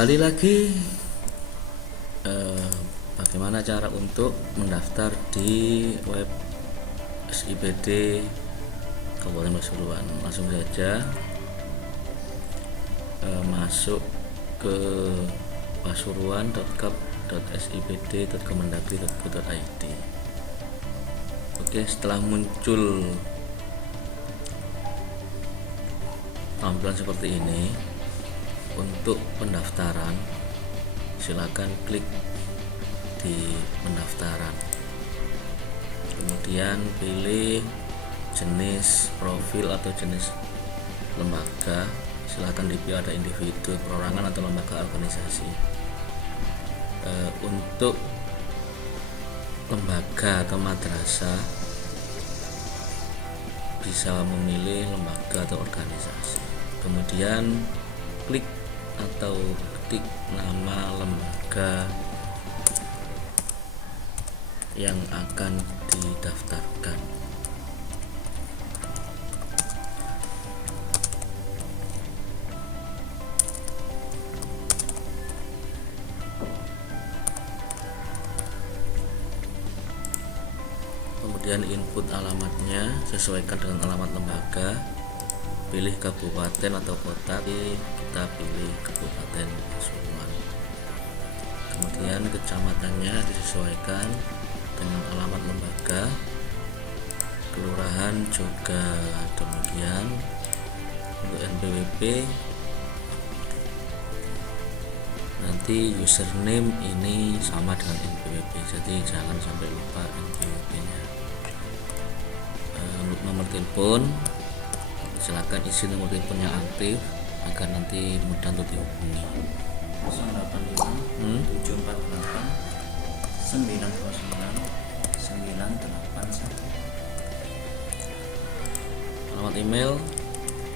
Kembali lagi, bagaimana cara untuk mendaftar di web SIPD Kabupaten Pasuruan. Langsung saja masuk ke pasuruan.kap.sipd.kemendagri.go.id. Oke, setelah muncul tampilan seperti ini, untuk pendaftaran silakan klik di pendaftaran, kemudian pilih jenis profil atau jenis lembaga. Silakan dipilih ada individu, perorangan, atau lembaga organisasi. Untuk lembaga atau madrasah bisa memilih lembaga atau organisasi, kemudian klik atau ketik nama lembaga yang akan didaftarkan. Kemudian input alamatnya, sesuaikan dengan alamat lembaga, pilih kabupaten atau kota, kita pilih Kabupaten Pasuruan. Kemudian kecamatannya disesuaikan dengan alamat lembaga, kelurahan juga demikian. Untuk NPWP nanti username ini sama dengan NPWP, jadi jangan sampai lupa NPWP nya. Untuk nomor telepon, silakan isi nomor telepon yang aktif agar nanti mudah untuk dihubungi. 085 748 929 981. Alamat email,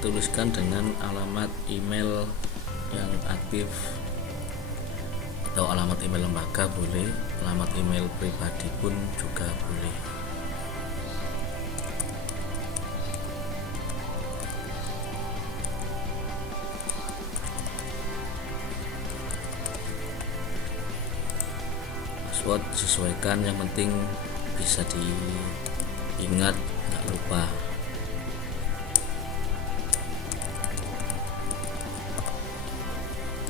tuliskan dengan alamat email yang aktif atau alamat email lembaga boleh, alamat email pribadi pun juga boleh. Password sesuaikan, yang penting bisa diingat, nggak lupa.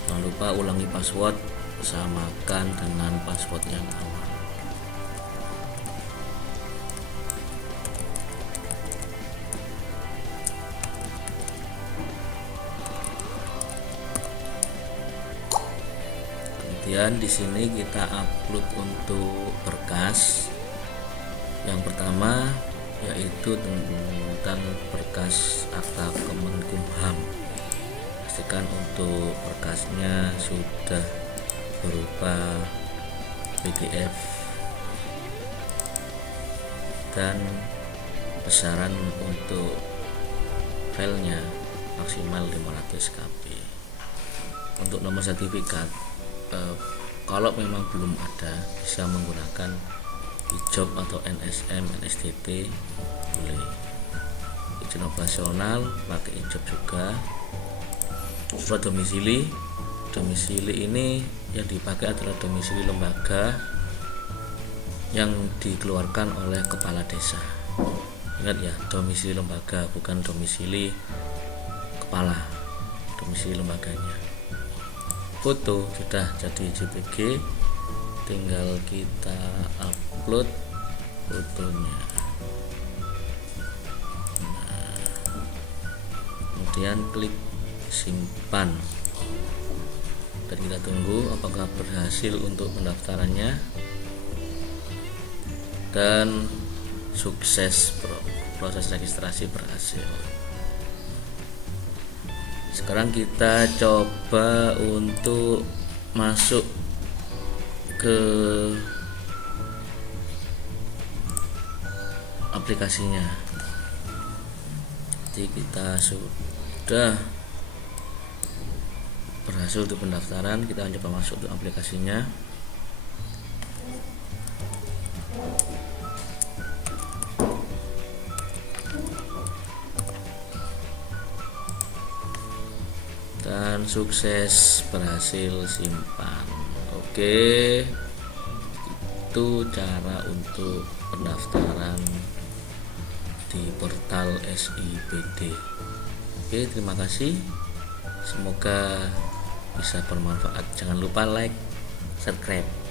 Jangan lupa ulangi password, samakan dengan password yang awal. Kemudian di sini kita upload untuk berkas. Yang pertama yaitu tentang berkas akta Kemenkumham. Pastikan untuk berkasnya sudah berupa PDF dan besaran untuk filenya maksimal 500 KB. Untuk nomor sertifikat, kalau memang belum ada, bisa menggunakan IJOB atau NSM, NSDT boleh. Izin operasional pakai IJOB juga. Surat domisili ini yang dipakai adalah domisili lembaga yang dikeluarkan oleh kepala desa. Ingat ya, domisili lembaga, bukan domisili kepala, domisili lembaganya. Foto sudah jadi JPG, tinggal kita upload fotonya. Kemudian klik simpan dan kita tunggu apakah berhasil untuk pendaftarannya, dan sukses, proses registrasi berhasil. Sekarang kita coba untuk masuk ke aplikasinya. Jadi kita sudah berhasil untuk pendaftaran, kita coba masuk ke aplikasinya. Dan sukses berhasil simpan. Oke, itu cara untuk pendaftaran di portal SIPD. Oke, terima kasih, semoga bisa bermanfaat. Jangan lupa like, subscribe.